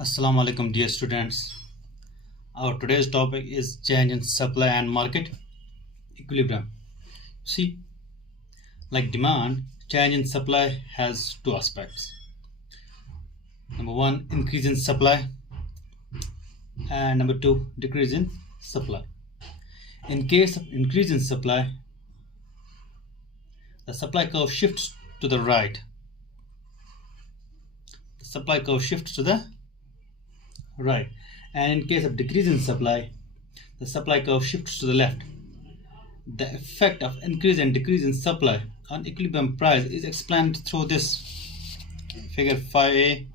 Assalamu alaikum dear students. Our today's topic is change in supply and market equilibrium. See, like demand, change in supply has two aspects. Number one, increase in supply, and number two, decrease in supply. In case of increase in supply, the supply curve shifts to the right. The supply curve shifts to the right. And in case of decrease in supply, the supply curve shifts to the left. The effect of increase and decrease in supply on equilibrium price is explained through this figure 5a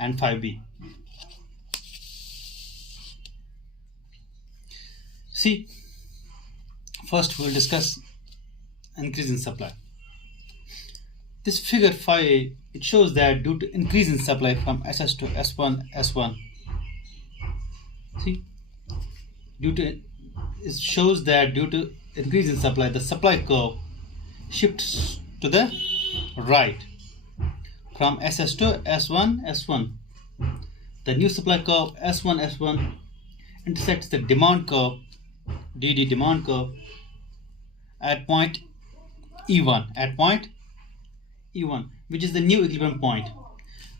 and 5b. See, first we will discuss increase in supply. This figure 5a, it shows that due to increase in supply from SS to S1, see, it shows that due to increase in supply, the supply curve shifts to the right from SS to S1. The new supply curve S1 intersects the demand curve DD demand curve at point E1, which is the new equilibrium point.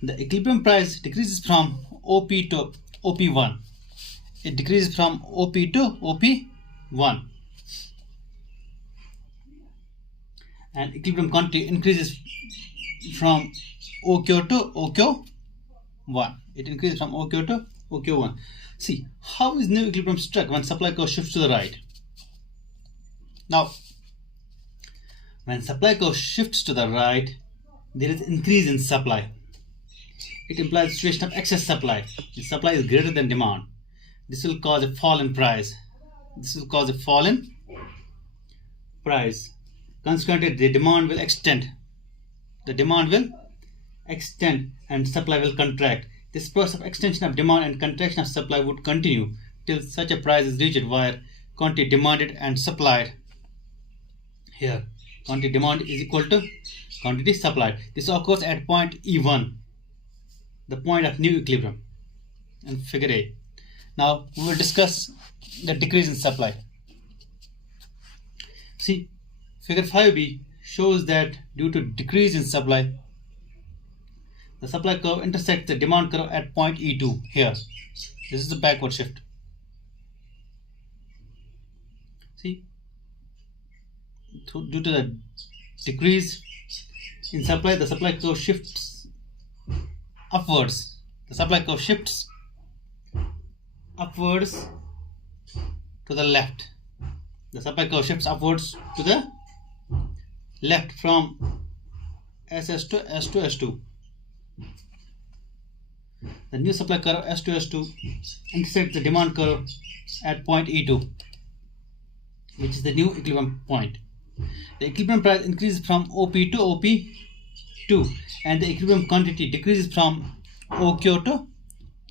The equilibrium price decreases from OP to OP1. It decreases from OP to OP1. And equilibrium quantity increases from OQ to OQ1. It increases from OQ to OQ1. See, how is new equilibrium struck when supply curve shifts to the right? Now, when supply curve shifts to the right, there is increase in supply. It implies a situation of excess supply. If supply is greater than demand, this will cause a fall in price. Consequently, the demand will extend. And supply will contract. This process of extension of demand and contraction of supply would continue till such a price is reached where quantity demanded and supplied. Here, quantity demand is equal to quantity supplied. This occurs at point E1, the point of new equilibrium, in figure A. Now we will discuss the decrease in supply. See, figure 5b shows that due to decrease in supply, the supply curve intersects the demand curve at point E2 here. This is the backward shift. See, due to the decrease in supply, the supply curve shifts upwards. The supply curve shifts upwards to the left. The supply curve shifts upwards to the left from SS to S2. The new supply curve S2 intersects the demand curve at point E2, which is the new equilibrium point. The equilibrium price increases from OP to OP2, and the equilibrium quantity decreases from OQ to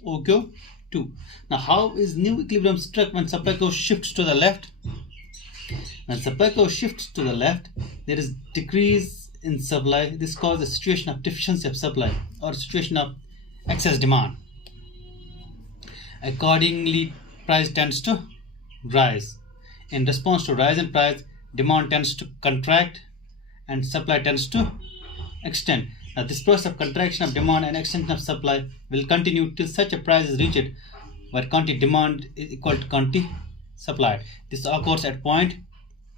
OQ2. Now, how is new equilibrium struck when supply curve shifts to the left? When supply curve shifts to the left, there is decrease in supply. This causes a situation of deficiency of supply or a situation of excess demand. Accordingly, price tends to rise. In response to rise in price, demand tends to contract and supply tends to extend. Now, this process of contraction of demand and extension of supply will continue till such a price is reached where quantity demand is equal to quantity supplied. This occurs at point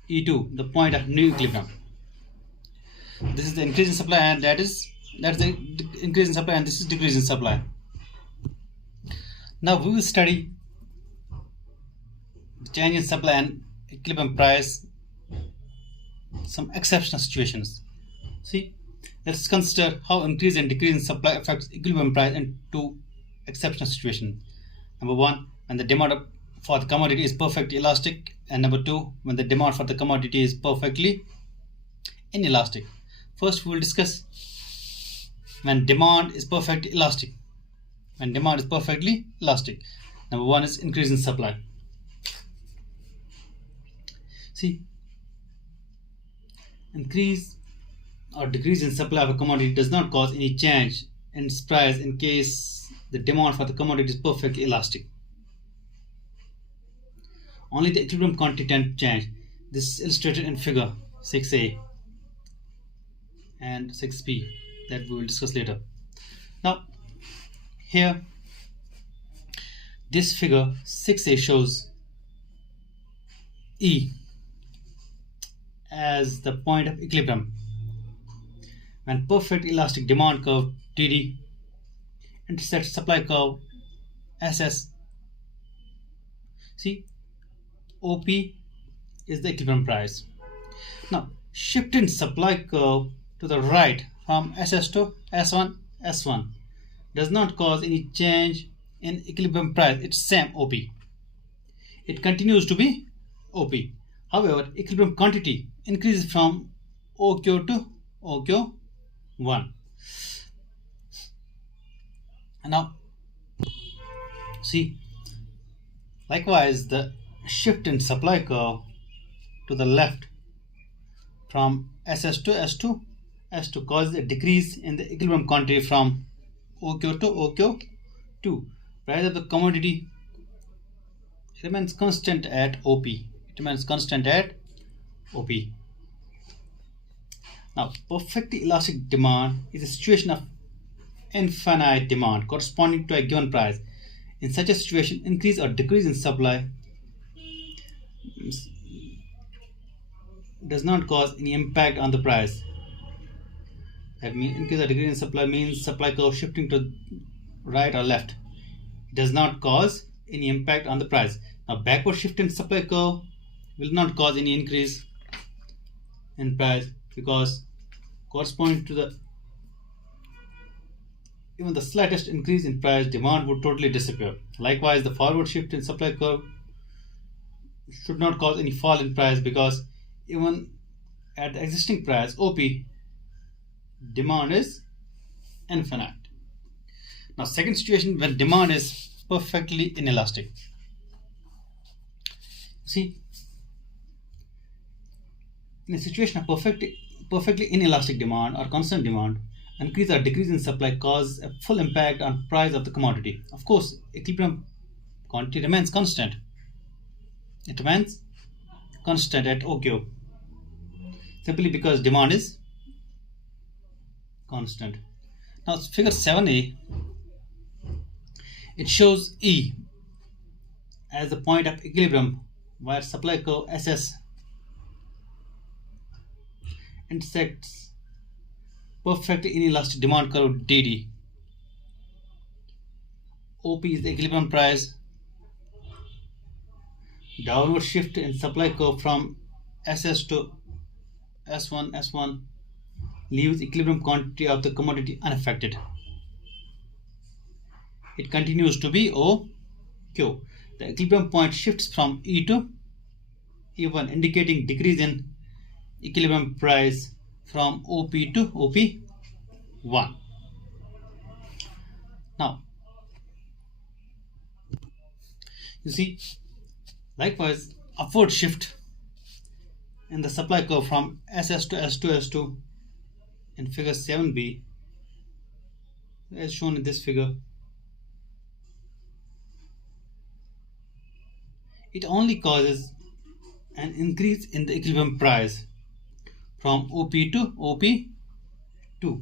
E2, the point of new equilibrium. This is the increase in supply, and that's the increase in supply, and this is decrease in supply. Now we will study the change in supply and equilibrium price, some exceptional situations. See, let's consider how increase and decrease in supply affects equilibrium price in two exceptional situations. Number one, when the demand for the commodity is perfectly elastic, and number two, when the demand for the commodity is perfectly inelastic. First, we will discuss when demand is perfectly elastic. Number one is increase in supply. See, increase or decrease in supply of a commodity does not cause any change in its price in case the demand for the commodity is perfectly elastic. Only the equilibrium quantity can change. This is illustrated in figure 6a and 6b that we will discuss later. Now, here, this figure 6a shows E as the point of equilibrium when perfect elastic demand curve DD intersects supply curve SS. See, OP is the equilibrium price. Now, shifting supply curve to the right from SS to S1 does not cause any change in equilibrium price. It's same OP. It continues to be OP. However, equilibrium quantity increases from OQ to OQ1. Now, see, likewise, the shift in supply curve to the left from SS to S2 causes a decrease in the equilibrium quantity from OQ to OQ2. Price of the commodity remains constant at OP. It remains constant at OP. Now, perfectly elastic demand is a situation of infinite demand corresponding to a given price. In such a situation, increase or decrease in supply does not cause any impact on the price. That means increase or decrease in supply means supply curve shifting to right or left. It does not cause any impact on the price. Now, backward shift in supply curve will not cause any increase in price because corresponding to the even the slightest increase in price, demand would totally disappear. Likewise, the forward shift in supply curve should not cause any fall in price because even at the existing price OP, demand is infinite. Now, second situation when demand is perfectly inelastic. See, in a situation of perfectly inelastic demand or constant demand, increase or decrease in supply cause a full impact on price of the commodity. Of course, equilibrium quantity remains constant. It remains constant at OQ simply because demand is constant. Now, figure 7a, it shows E as the point of equilibrium where supply curve SS intersects perfectly inelastic demand curve DD. OP is the equilibrium price. Downward shift in supply curve from SS to S1 leaves equilibrium quantity of the commodity unaffected. It continues to be OQ. The equilibrium point shifts from E to E1, indicating decrease in equilibrium price from OP to OP1. Now, you see, likewise, upward shift in the supply curve from SS to S2 in figure 7b as shown in this figure. It only causes an increase in the equilibrium price from OP to OP2,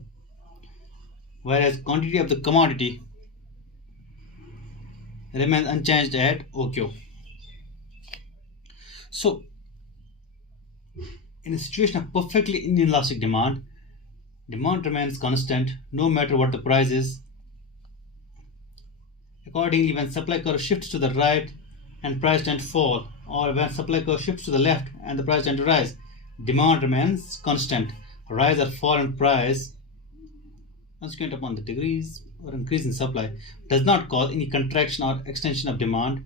whereas quantity of the commodity remains unchanged at OQ. So, in a situation of perfectly inelastic demand, demand remains constant no matter what the price is. Accordingly, when supply curve shifts to the right and price tends to fall, or when supply curve shifts to the left and the price tends to rise, demand remains constant. Rise or fall in price consequent upon the decrease or increase in supply does not cause any contraction or extension of demand.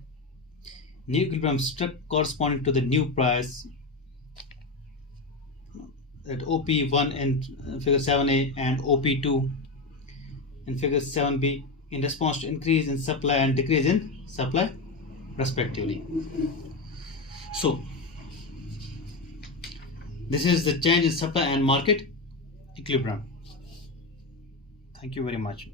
New equilibrium struck corresponding to the new price at OP1 in figure 7a and OP2 in figure 7b in response to increase in supply and decrease in supply respectively. So, this is the change in supply and market equilibrium. Thank you. Thank you very much.